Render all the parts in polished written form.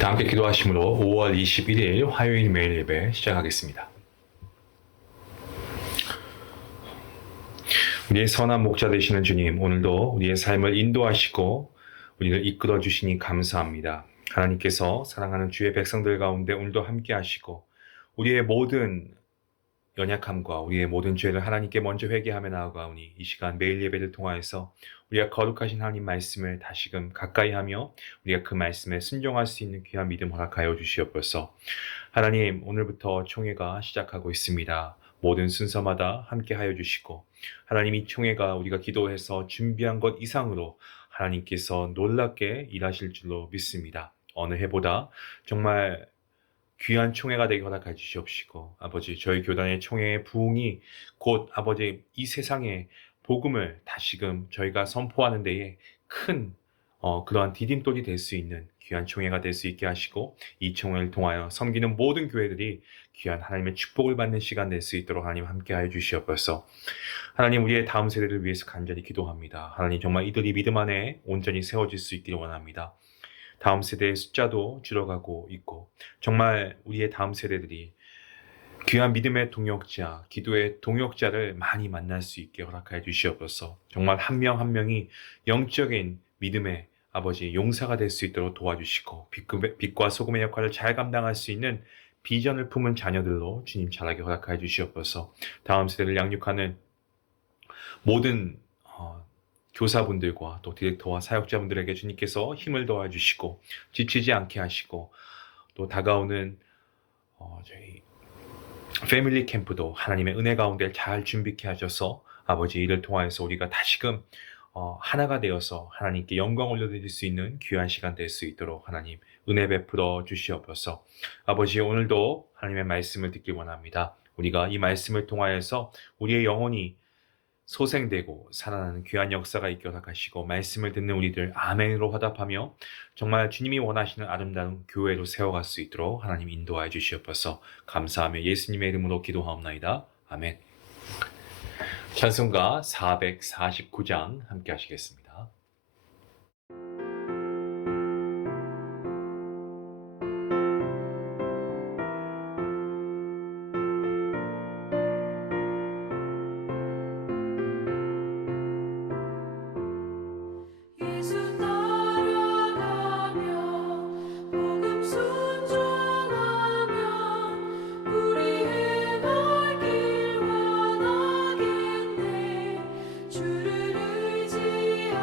다 함께 기도하심으로 5월 21일 화요일 매일 예배 시작하겠습니다. 우리의 선한 목자 되시는 주님, 오늘도 우리의 삶을 인도하시고 우리를 이끌어 주시니 감사합니다. 하나님께서 사랑하는 주의 백성들 가운데 오늘도 함께 하시고 우리의 모든 연약함과 우리의 모든 죄를 하나님께 먼저 회개하며 나아가오니 이 시간 매일 예배를 통하여서 우리가 거룩하신 하나님 말씀을 다시금 가까이 하며 우리가 그 말씀에 순종할 수 있는 귀한 믿음 허락하여 주시옵소서. 하나님, 오늘부터 총회가 시작하고 있습니다. 모든 순서마다 함께 하여 주시고 하나님, 이 총회가 우리가 기도해서 준비한 것 이상으로 하나님께서 놀랍게 일하실 줄로 믿습니다. 어느 해보다 정말 귀한 총회가 되게 허락해 주시옵시고 아버지, 저희 교단의 총회의 부흥이 곧 아버지 이 세상에 복음을 다시금 저희가 선포하는 데에 큰 그러한 디딤돌이 될 수 있는 귀한 총회가 될 수 있게 하시고 이 총회를 통하여 섬기는 모든 교회들이 귀한 하나님의 축복을 받는 시간 될 수 있도록 하나님 함께하여 주시옵소서. 하나님, 우리의 다음 세대를 위해서 간절히 기도합니다. 하나님, 정말 이들이 믿음 안에 온전히 세워질 수 있기를 원합니다. 다음 세대의 숫자도 줄어가고 있고 정말 우리의 다음 세대들이 귀한 믿음의 동역자, 기도의 동역자를 많이 만날 수 있게 허락하여 주시옵소서. 정말 한 명 한 명이 영적인 믿음의 아버지 용사가 될 수 있도록 도와주시고 빛과 소금의 역할을 잘 감당할 수 있는 비전을 품은 자녀들로 주님 자라게 허락하여 주시옵소서. 다음 세대를 양육하는 모든 교사분들과 또 디렉터와 사역자분들에게 주님께서 힘을 도와주시고 지치지 않게 하시고 또 다가오는 저희 패밀리 캠프도 하나님의 은혜 가운데 잘 준비케 하셔서 아버지 이를 통하여서 우리가 다시금 하나가 되어서 하나님께 영광 올려드릴 수 있는 귀한 시간 될 수 있도록 하나님 은혜 베풀어 주시옵소서. 아버지, 오늘도 하나님의 말씀을 듣기 원합니다. 우리가 이 말씀을 통하여서 우리의 영혼이 소생되고 살아나는 귀한 역사가 있게 허락하시고 말씀을 듣는 우리들 아멘으로 화답하며 정말 주님이 원하시는 아름다운 교회로 세워갈 수 있도록 하나님 인도하여 주시옵소서. 감사하며 예수님의 이름으로 기도하옵나이다. 아멘. 찬송가 449장 함께 하시겠습니다. 예수 따라가며 복음 순종하며 우리 행할 길 원하겠네. 주를 의지하며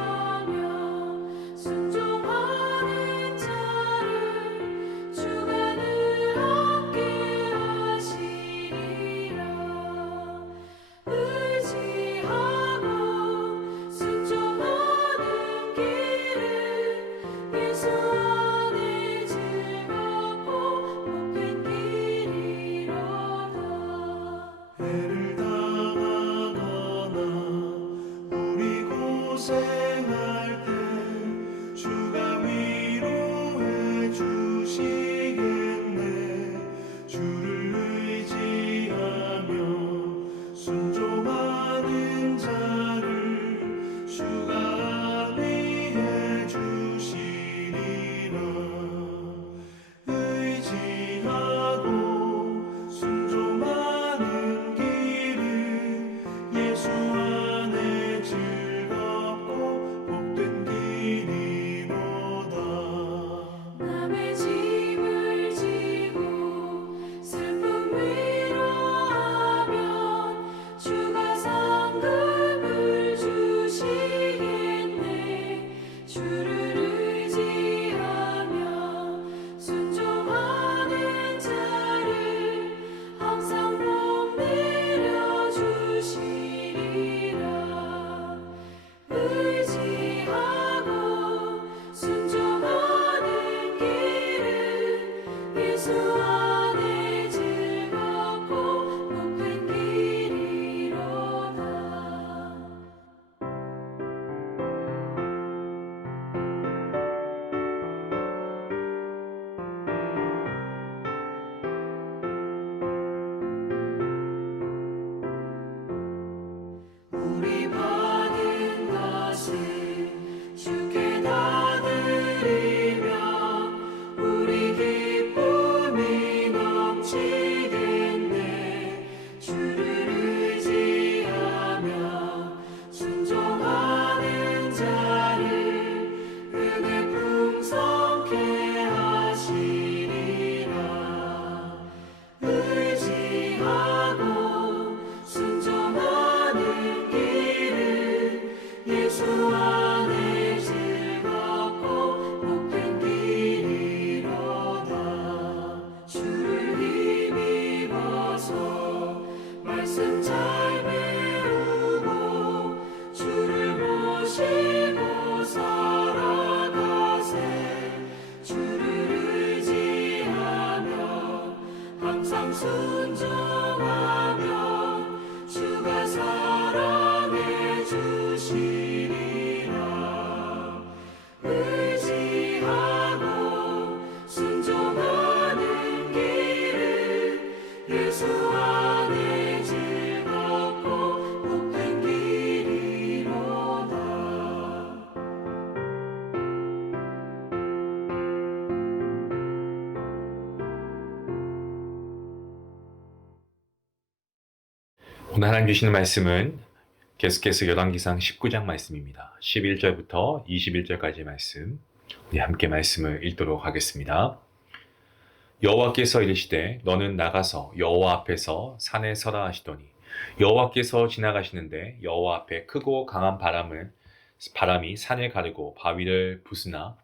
순종하면 주가 사랑해 주시리라. 의지하고 순종하는 길은 예수 안에 즐겁고 복된 길이로다. 오늘 하나님 주시는 말씀은 계속해서 열왕기상 19장 말씀입니다. 11절부터 21절까지의 말씀, 우리 함께 말씀을 읽도록 하겠습니다. 여호와께서 이르시되 너는 나가서 여호와 앞에서 산에 서라 하시더니 여호와께서 지나가시는데 여호와 앞에 크고 강한 바람이 산을 가르고 바위를 부수나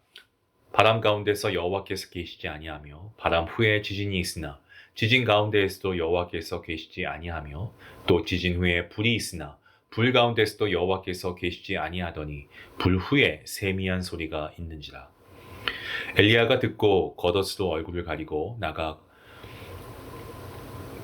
바람 가운데서 여호와께서 계시지 아니하며 바람 후에 지진이 있으나 지진 가운데에서도 여호와께서 계시지 아니하며 또 지진 후에 불이 있으나 불 가운데서도 여호와께서 계시지 아니하더니 불 후에 세미한 소리가 있는지라. 엘리야가 듣고 겉옷으로 얼굴을 가리고 나가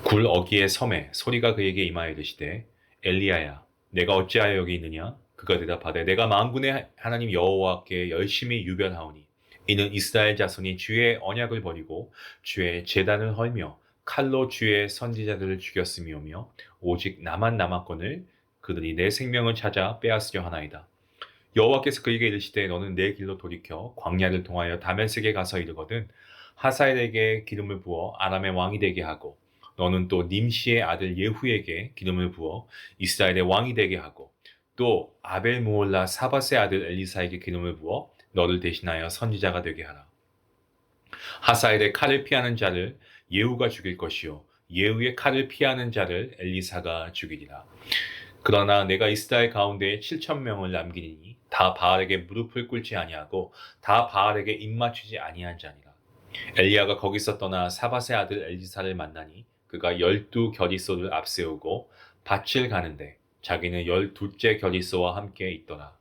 굴 어귀의 섬에 소리가 그에게 임하여 이르시되 엘리야야 내가 어찌하여 여기 있느냐. 그가 대답하되 내가 만군의 하나님 여호와께 열심히 유별하오니 이는 이스라엘 자손이 주의 언약을 버리고 주의 제단을 헐며 칼로 주의 선지자들을 죽였음이오며 오직 나만 남았거늘 그들이 내 생명을 찾아 빼앗으려 하나이다. 여호와께서 그에게 이르시되 너는 내 길로 돌이켜 광야를 통하여 다메섹에 가서 이르거든 하사엘에게 기름을 부어 아람의 왕이 되게 하고 너는 또 님시의 아들 예후에게 기름을 부어 이스라엘의 왕이 되게 하고 또 아벨 무올라 사밧의 아들 엘리사에게 기름을 부어 너를 대신하여 선지자가 되게 하라. 하사엘의 칼을 피하는 자를 예후가 죽일 것이요 예후의 칼을 피하는 자를 엘리사가 죽이리라. 그러나 내가 이스라엘 가운데 7,000명을 남기니 다 바알에게 무릎을 꿇지 아니하고 다 바알에게 입맞추지 아니한 자니라. 엘리야가 거기서 떠나 사밧의 아들 엘리사를 만나니 그가 12겨리소를 앞세우고 밭을 가는데 자기는 12째 겨리소와 함께 있더라.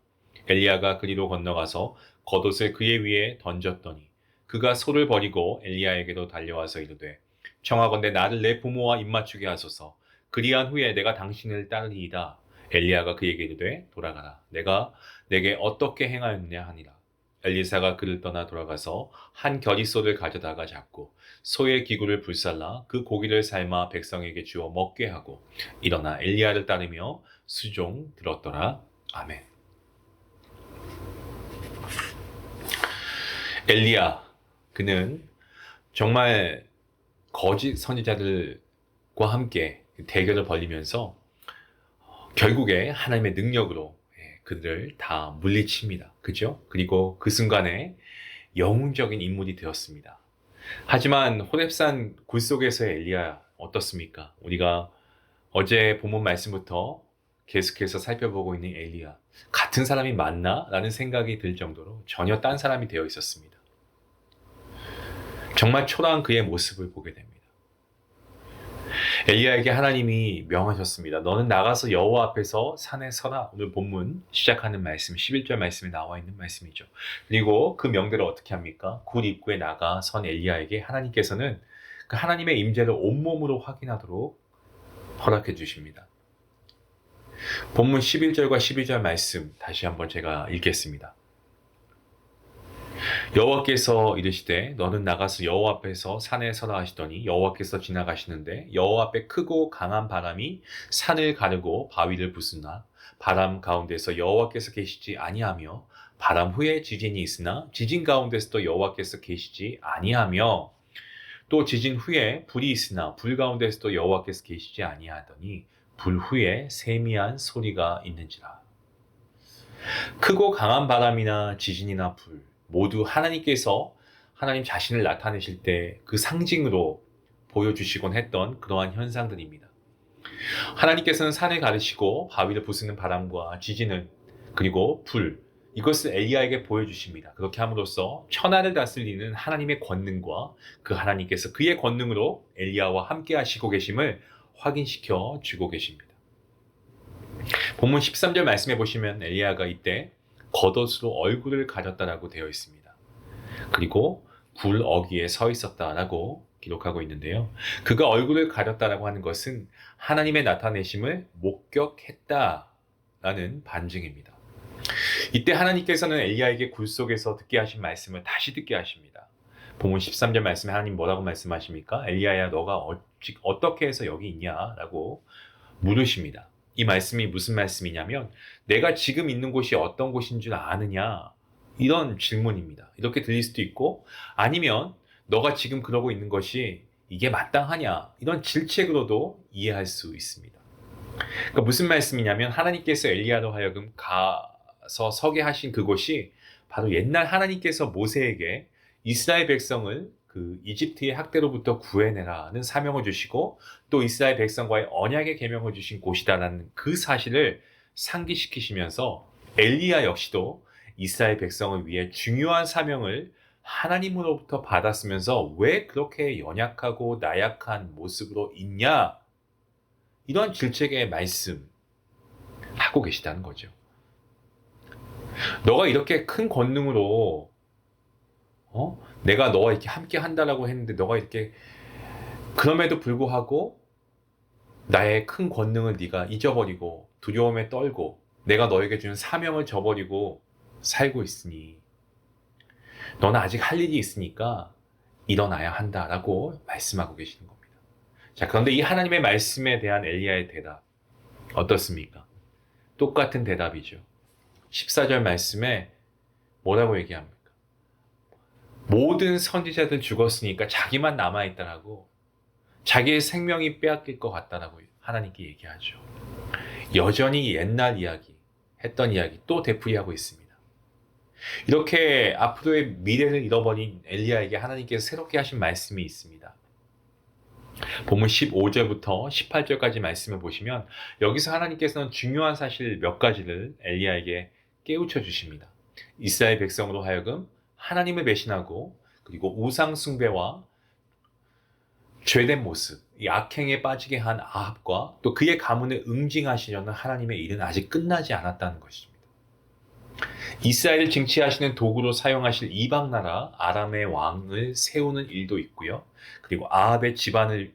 엘리야가 그리로 건너가서 겉옷을 그의 위에 던졌더니 그가 소를 버리고 엘리야에게로 달려와서 이르되 청하건대 나를 내 부모와 입맞추게 하소서. 그리한 후에 내가 당신을 따르리이다. 엘리야가 그에게 이르되 돌아가라. 내가 내게 어떻게 행하였느냐 하니라. 엘리사가 그를 떠나 돌아가서 한 겨리소를 가져다가 잡고 소의 기구를 불살라 그 고기를 삶아 백성에게 주어 먹게 하고 일어나 엘리야를 따르며 수종 들었더라. 아멘. 엘리야, 그는 정말 거짓 선지자들과 함께 대결을 벌이면서 결국에 하나님의 능력으로 그들을 다 물리칩니다. 그죠? 그리고 그 순간에 영웅적인 인물이 되었습니다. 하지만 호렙산 굴 속에서의 엘리야 어떻습니까? 우리가 어제 본문 말씀부터 계속해서 살펴보고 있는 엘리야, 같은 사람이 맞나? 라는 생각이 들 정도로 전혀 딴 사람이 되어 있었습니다. 정말 초라한 그의 모습을 보게 됩니다. 엘리야에게 하나님이 명하셨습니다. 너는 나가서 여호와 앞에서 산에 서라. 오늘 본문 시작하는 말씀 11절 말씀에 나와 있는 말씀이죠. 그리고 그 명대로 어떻게 합니까? 굴 입구에 나가 선 엘리야에게 하나님께서는 그 하나님의 임재를 온몸으로 확인하도록 허락해 주십니다. 본문 11절과 12절 말씀 다시 한번 제가 읽겠습니다. 여호와께서 이르시되 너는 나가서 여호와 앞에서 산에 서라 하시더니 여호와께서 지나가시는데 여호와 앞에 크고 강한 바람이 산을 가르고 바위를 부수나 바람 가운데서 여호와께서 계시지 아니하며 바람 후에 지진이 있으나 지진 가운데서도 여호와께서 계시지 아니하며 또 지진 후에 불이 있으나 불 가운데서도 여호와께서 계시지 아니하더니 불 후에 세미한 소리가 있는지라. 크고 강한 바람이나 지진이나 불 모두 하나님께서 하나님 자신을 나타내실 때 그 상징으로 보여주시곤 했던 그러한 현상들입니다. 하나님께서는 산을 가르시고 바위를 부수는 바람과 지진을 그리고 불 이것을 엘리야에게 보여주십니다. 그렇게 함으로써 천하를 다스리는 하나님의 권능과 그 하나님께서 그의 권능으로 엘리야와 함께 하시고 계심을 확인시켜 주고 계십니다. 본문 13절 말씀해 보시면 엘리야가 이때 겉옷으로 얼굴을 가렸다라고 되어 있습니다. 그리고 굴 어귀에 서 있었다라고 기록하고 있는데요. 그가 얼굴을 가렸다라고 하는 것은 하나님의 나타내심을 목격했다라는 반증입니다. 이때 하나님께서는 엘리야에게 굴 속에서 듣게 하신 말씀을 다시 듣게 하십니다. 본문 13절 말씀에 하나님 뭐라고 말씀하십니까? 엘리야야, 너가 어떻게 해서 여기 있냐라고 물으십니다. 이 말씀이 무슨 말씀이냐면, 내가 지금 있는 곳이 어떤 곳인 줄 아느냐, 이런 질문입니다. 이렇게 들릴 수도 있고, 아니면 너가 지금 그러고 있는 것이 이게 마땅하냐, 이런 질책으로도 이해할 수 있습니다. 그러니까 무슨 말씀이냐면, 하나님께서 엘리야로 하여금 가서 서게 하신 그곳이 바로 옛날 하나님께서 모세에게 이스라엘 백성을 그 이집트의 학대로부터 구해내라는 사명을 주시고, 또 이스라엘 백성과의 언약의 계명을 주신 곳이다라는 그 사실을 상기시키시면서, 엘리야 역시도 이스라엘 백성을 위해 중요한 사명을 하나님으로부터 받았으면서 왜 그렇게 연약하고 나약한 모습으로 있냐, 이런 질책의 말씀 하고 계시다는 거죠. 너가 이렇게 큰 권능으로 내가 너와 이렇게 함께 한다라고 했는데, 너가 이렇게 그럼에도 불구하고 나의 큰 권능을 네가 잊어버리고 두려움에 떨고 내가 너에게 준 사명을 저버리고 살고 있으니 너는 아직 할 일이 있으니까 일어나야 한다라고 말씀하고 계시는 겁니다. 자, 그런데 이 하나님의 말씀에 대한 엘리야의 대답 어떻습니까? 똑같은 대답이죠. 14절 말씀에 뭐라고 얘기합니까? 모든 선지자들 죽었으니까 자기만 남아있다라고, 자기의 생명이 빼앗길 것 같다라고 하나님께 얘기하죠. 여전히 옛날 이야기, 했던 이야기 또 되풀이하고 있습니다. 이렇게 앞으로의 미래를 잃어버린 엘리야에게 하나님께서 새롭게 하신 말씀이 있습니다. 본문 15절부터 18절까지 말씀을 보시면, 여기서 하나님께서는 중요한 사실 몇 가지를 엘리야에게 깨우쳐 주십니다. 이스라엘 백성으로 하여금 하나님을 배신하고, 그리고 우상 숭배와 죄된 모습, 이 악행에 빠지게 한 아합과 또 그의 가문을 응징하시려는 하나님의 일은 아직 끝나지 않았다는 것입니다. 이스라엘을 징치하시는 도구로 사용하실 이방 나라 아람의 왕을 세우는 일도 있고요. 그리고 아합의 집안을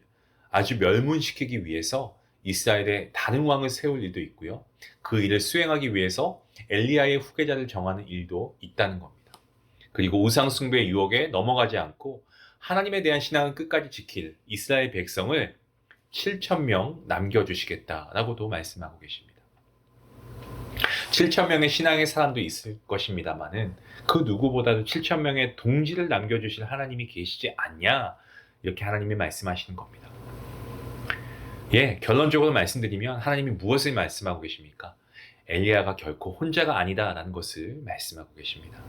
아주 멸문시키기 위해서 이스라엘의 다른 왕을 세울 일도 있고요. 그 일을 수행하기 위해서 엘리야의 후계자를 정하는 일도 있다는 겁니다. 그리고 우상 숭배의 유혹에 넘어가지 않고 하나님에 대한 신앙은 끝까지 지킬 이스라엘 백성을 7,000명 남겨주시겠다라고도 말씀하고 계십니다. 7,000명의 신앙의 사람도 있을 것입니다만은, 그 누구보다도 7,000명의 동지를 남겨주실 하나님이 계시지 않냐, 이렇게 하나님이 말씀하시는 겁니다. 결론적으로 말씀드리면 하나님이 무엇을 말씀하고 계십니까? 엘리야가 결코 혼자가 아니다라는 것을 말씀하고 계십니다.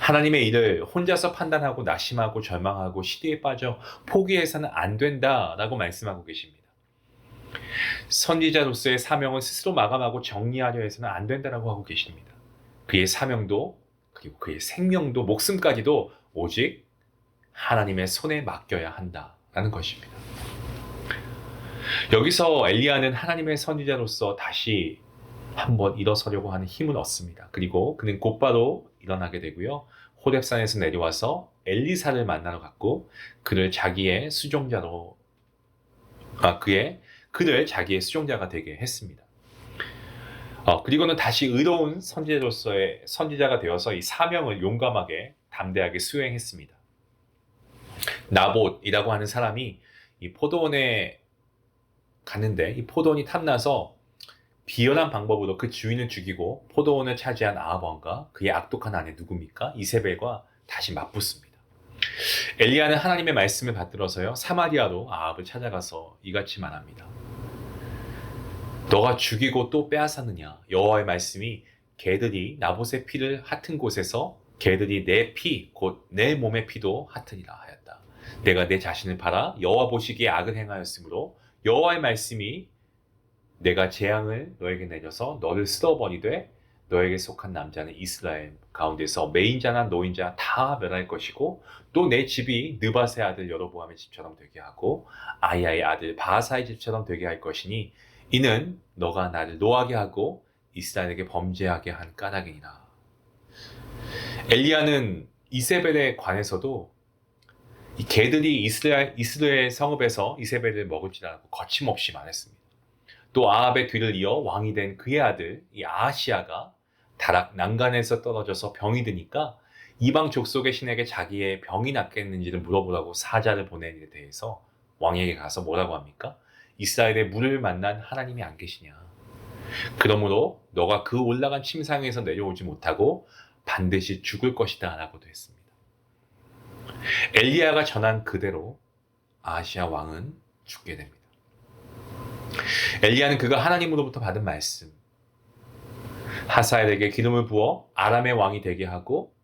하나님의 일을 혼자서 판단하고 낙심하고 절망하고 시대에 빠져 포기해서는 안 된다라고 말씀하고 계십니다. 선지자로서의 사명을 스스로 마감하고 정리하려 해서는 안 된다라고 하고 계십니다. 그의 사명도, 그리고 그의 생명도, 목숨까지도 오직 하나님의 손에 맡겨야 한다라는 것입니다. 여기서 엘리야는 하나님의 선지자로서 다시 한번 일어서려고 하는 힘을 얻습니다. 그리고 그는 곧바로 일어나게 되고요. 호렙산에서 내려와서 엘리사를 만나러 갔고, 그를 자기의 수종자가 되게 했습니다. 그리고는 다시 의로운 선지자로서의 선지자가 되어서 이 사명을 용감하게 담대하게 수행했습니다. 나봇이라고 하는 사람이 이 포도원에 갔는데, 이 포도원이 탐나서 비열한 방법으로 그 주인을 죽이고 포도원을 차지한 아합 왕과 그의 악독한 아내 누굽니까? 이세벨과 다시 맞붙습니다. 엘리야는 하나님의 말씀을 받들어서요, 사마리아로 아합을 찾아가서 이같이 말합니다. 너가 죽이고 또 빼앗았느냐? 여호와의 말씀이 개들이 나봇의 피를 핥은 곳에서 개들이 내 피, 곧 내 몸의 피도 핥으리라 하였다. 내가 내 자신을 팔아 여호와 보시기에 악을 행하였으므로 여호와의 말씀이 내가 재앙을 너에게 내려서 너를 쓸어버리되 너에게 속한 남자는 이스라엘 가운데서 매인자나 노인자 다 멸할 것이고, 또 내 집이 느밧의 아들 여로보암의 집처럼 되게 하고 아이야의 아들 바하사의 집처럼 되게 할 것이니 이는 너가 나를 노하게 하고 이스라엘에게 범죄하게 한 까닭이니라. 엘리야는 이세벨에 관해서도 이 개들이 이스라엘 성읍에서 이세벨을 먹을 줄 알고 거침없이 말했습니다. 또 아합의 뒤를 이어 왕이 된 그의 아들 이 아하시아가 다락 난간에서 떨어져서 병이 드니까 이방 족속의 신에게 자기의 병이 낫겠는지를 물어보라고 사자를 보낸 일에 대해서 왕에게 가서 뭐라고 합니까? 이스라엘의 물을 만난 하나님이 안 계시냐. 그러므로 너가 그 올라간 침상에서 내려오지 못하고 반드시 죽을 것이다 라고도 했습니다. 엘리야가 전한 그대로 아하시아 왕은 죽게 됩니다. 엘리야는 그가 하나님으로부터 받은 말씀, 하사엘에게 기름을 부어 아람의 왕이 되게 하고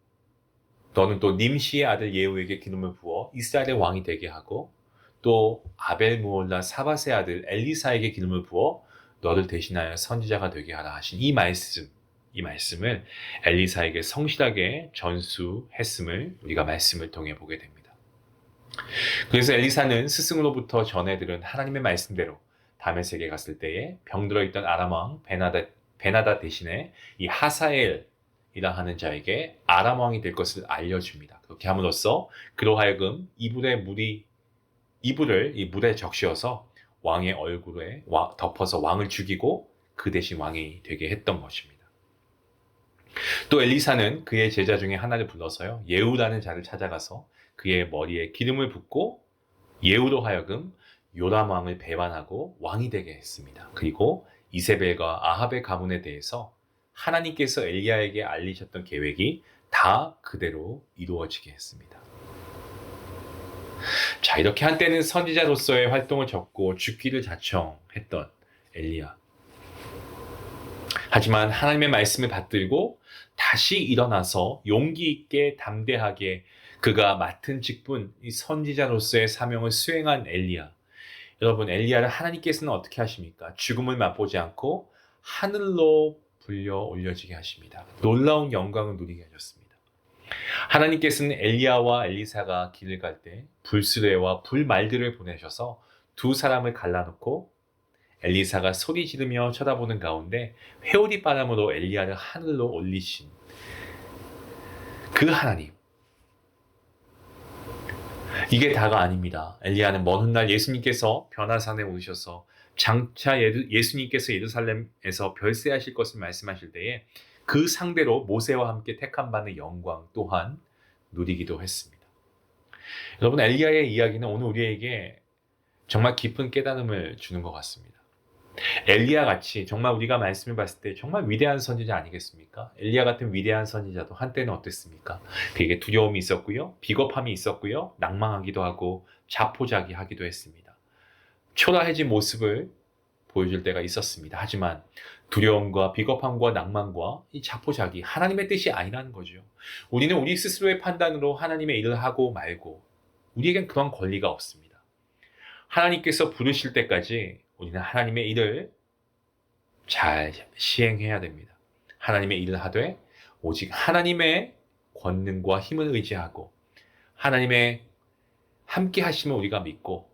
너는 또 님시의 아들 예후에게 기름을 부어 이스라엘의 왕이 되게 하고 또 아벨 무올라 사밧의 아들 엘리사에게 기름을 부어 너를 대신하여 선지자가 되게 하라 하신 이 말씀을 엘리사에게 성실하게 전수했음을 우리가 말씀을 통해 보게 됩니다. 그래서 엘리사는 스승으로부터 전해 들은 하나님의 말씀대로 다메섹에 갔을 때에 병들어 있던 아람 왕 베나다 대신에 이 하사엘이라 하는 자에게 아람 왕이 될 것을 알려줍니다. 그렇게 함으로써 그로 하여금 이불을 이 물에 적시어서 왕의 얼굴에 덮어서 왕을 죽이고 그 대신 왕이 되게 했던 것입니다. 또 엘리사는 그의 제자 중에 하나를 불러서요, 예후라는 자를 찾아가서 그의 머리에 기름을 붓고 예후로 하여금 요람 왕을 배반하고 왕이 되게 했습니다. 그리고 이세벨과 아합의 가문에 대해서 하나님께서 엘리야에게 알리셨던 계획이 다 그대로 이루어지게 했습니다. 자, 이렇게 한때는 선지자로서의 활동을 접고 죽기를 자청했던 엘리야. 하지만 하나님의 말씀을 받들고 다시 일어나서 용기 있게 담대하게 그가 맡은 직분, 이 선지자로서의 사명을 수행한 엘리야. 여러분, 엘리야를 하나님께서는 어떻게 하십니까? 죽음을 맛보지 않고 하늘로 불려 올려지게 하십니다. 놀라운 영광을 누리게 하셨습니다. 하나님께서는 엘리야와 엘리사가 길을 갈 때 불수레와 불말들을 보내셔서 두 사람을 갈라놓고 엘리사가 소리 지르며 쳐다보는 가운데 회오리 바람으로 엘리야를 하늘로 올리신 그 하나님. 이게 다가 아닙니다. 엘리야는 먼 훗날 예수님께서 변화산에 오르셔서 장차 예수님께서 예루살렘에서 별세하실 것을 말씀하실 때에 그 상대로 모세와 함께 택함 받는 영광 또한 누리기도 했습니다. 여러분, 엘리야의 이야기는 오늘 우리에게 정말 깊은 깨달음을 주는 것 같습니다. 엘리야 같이 정말 우리가 말씀을 봤을 때 정말 위대한 선지자 아니겠습니까? 엘리야 같은 위대한 선지자도 한때는 어땠습니까? 그에게 두려움이 있었고요, 비겁함이 있었고요, 낭망하기도 하고 자포자기하기도 했습니다. 초라해진 모습을 보여줄 때가 있었습니다. 하지만 두려움과 비겁함과 낭만과 이 자포자기, 하나님의 뜻이 아니라는 거죠. 우리는 우리 스스로의 판단으로 하나님의 일을 하고 말고 우리에겐 그런 권리가 없습니다. 하나님께서 부르실 때까지 우리는 하나님의 일을 잘 시행해야 됩니다. 하나님의 일을 하되 오직 하나님의 권능과 힘을 의지하고 하나님의 함께 하심을 우리가 믿고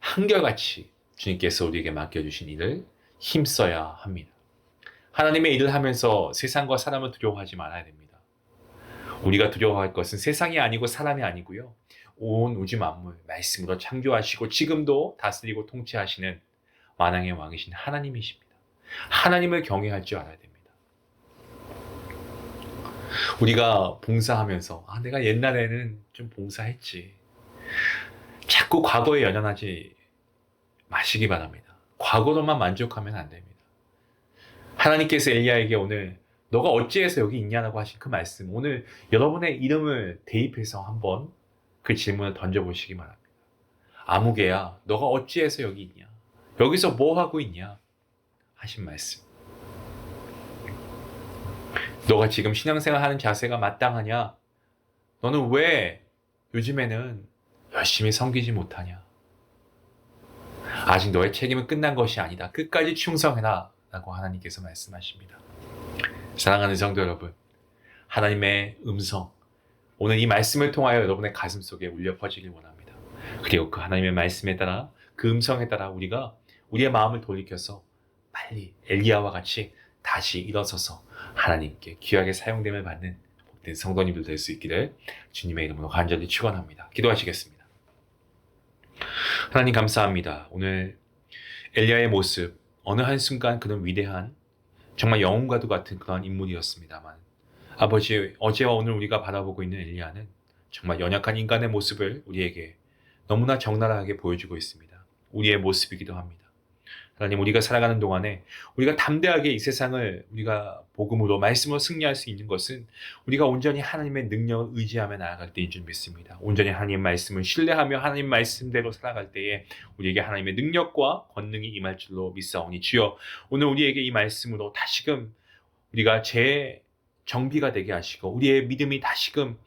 한결같이 주님께서 우리에게 맡겨주신 일을 힘써야 합니다. 하나님의 일을 하면서 세상과 사람을 두려워하지 말아야 됩니다. 우리가 두려워할 것은 세상이 아니고 사람이 아니고요, 온 우주 만물 말씀으로 창조하시고 지금도 다스리고 통치하시는 만왕의 왕이신 하나님이십니다. 하나님을 경외할 줄 알아야 됩니다. 우리가 봉사하면서 내가 옛날에는 좀 봉사했지, 자꾸 과거에 연연하지 마시기 바랍니다. 과거로만 만족하면 안 됩니다. 하나님께서 엘리야에게 오늘 너가 어찌해서 여기 있냐라고 하신 그 말씀, 오늘 여러분의 이름을 대입해서 한번 그 질문을 던져보시기 바랍니다. 아무개야, 너가 어찌해서 여기 있냐? 여기서 뭐 하고 있냐? 하신 말씀. 너가 지금 신앙생활 하는 자세가 마땅하냐? 너는 왜 요즘에는 열심히 섬기지 못하냐? 아직 너의 책임은 끝난 것이 아니다. 끝까지 충성해라 라고 하나님께서 말씀하십니다. 사랑하는 성도 여러분, 하나님의 음성, 오늘 이 말씀을 통하여 여러분의 가슴 속에 울려 퍼지길 원합니다. 그리고 그 하나님의 말씀에 따라, 그 음성에 따라 우리가 우리의 마음을 돌이켜서 빨리 엘리야와 같이 다시 일어서서 하나님께 귀하게 사용됨을 받는 복된 된 성도님들 될 수 있기를 주님의 이름으로 간절히 축원합니다. 기도하시겠습니다. 하나님 감사합니다. 오늘 엘리야의 모습, 어느 한순간 그는 위대한 정말 영웅과도 같은 그러한 인물이었습니다만 아버지, 어제와 오늘 우리가 바라보고 있는 엘리야는 정말 연약한 인간의 모습을 우리에게 너무나 적나라하게 보여주고 있습니다. 우리의 모습이기도 합니다. 하나님, 우리가 살아가는 동안에 우리가 담대하게 이 세상을 우리가 복음으로 말씀으로 승리할 수 있는 것은 우리가 온전히 하나님의 능력을 의지하며 나아갈 때인 줄 믿습니다. 온전히 하나님의 말씀을 신뢰하며 하나님 말씀대로 살아갈 때에 우리에게 하나님의 능력과 권능이 임할 줄로 믿사오니 주여, 오늘 우리에게 이 말씀으로 다시금 우리가 재정비가 되게 하시고 우리의 믿음이 다시금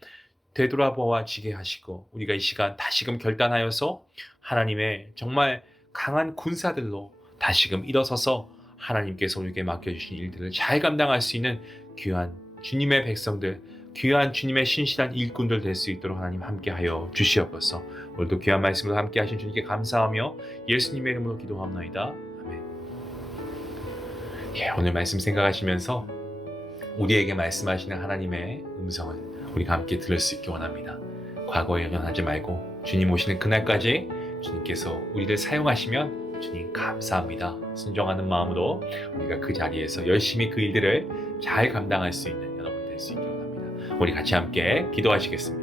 되돌아보아지게 하시고 우리가 이 시간 다시금 결단하여서 하나님의 정말 강한 군사들로 다시금 일어서서 하나님께서 우리에게 맡겨주신 일들을 잘 감당할 수 있는 귀한 주님의 백성들, 귀한 주님의 신실한 일꾼들 될 수 있도록 하나님 함께하여 주시옵소서. 오늘도 귀한 말씀으로 함께하신 주님께 감사하며 예수님의 이름으로 기도합나이다. 아멘. 오늘 말씀 생각하시면서 우리에게 말씀하시는 하나님의 음성을 우리가 함께 들을 수 있기 원합니다. 과거에 연연하지 말고 주님 오시는 그날까지 주님께서 우리를 사용하시면 주님 감사합니다. 순종하는 마음으로 우리가 그 자리에서 열심히 그 일들을 잘 감당할 수 있는 여러분 될 수 있기 원합니다. 우리 같이 함께 기도하시겠습니다.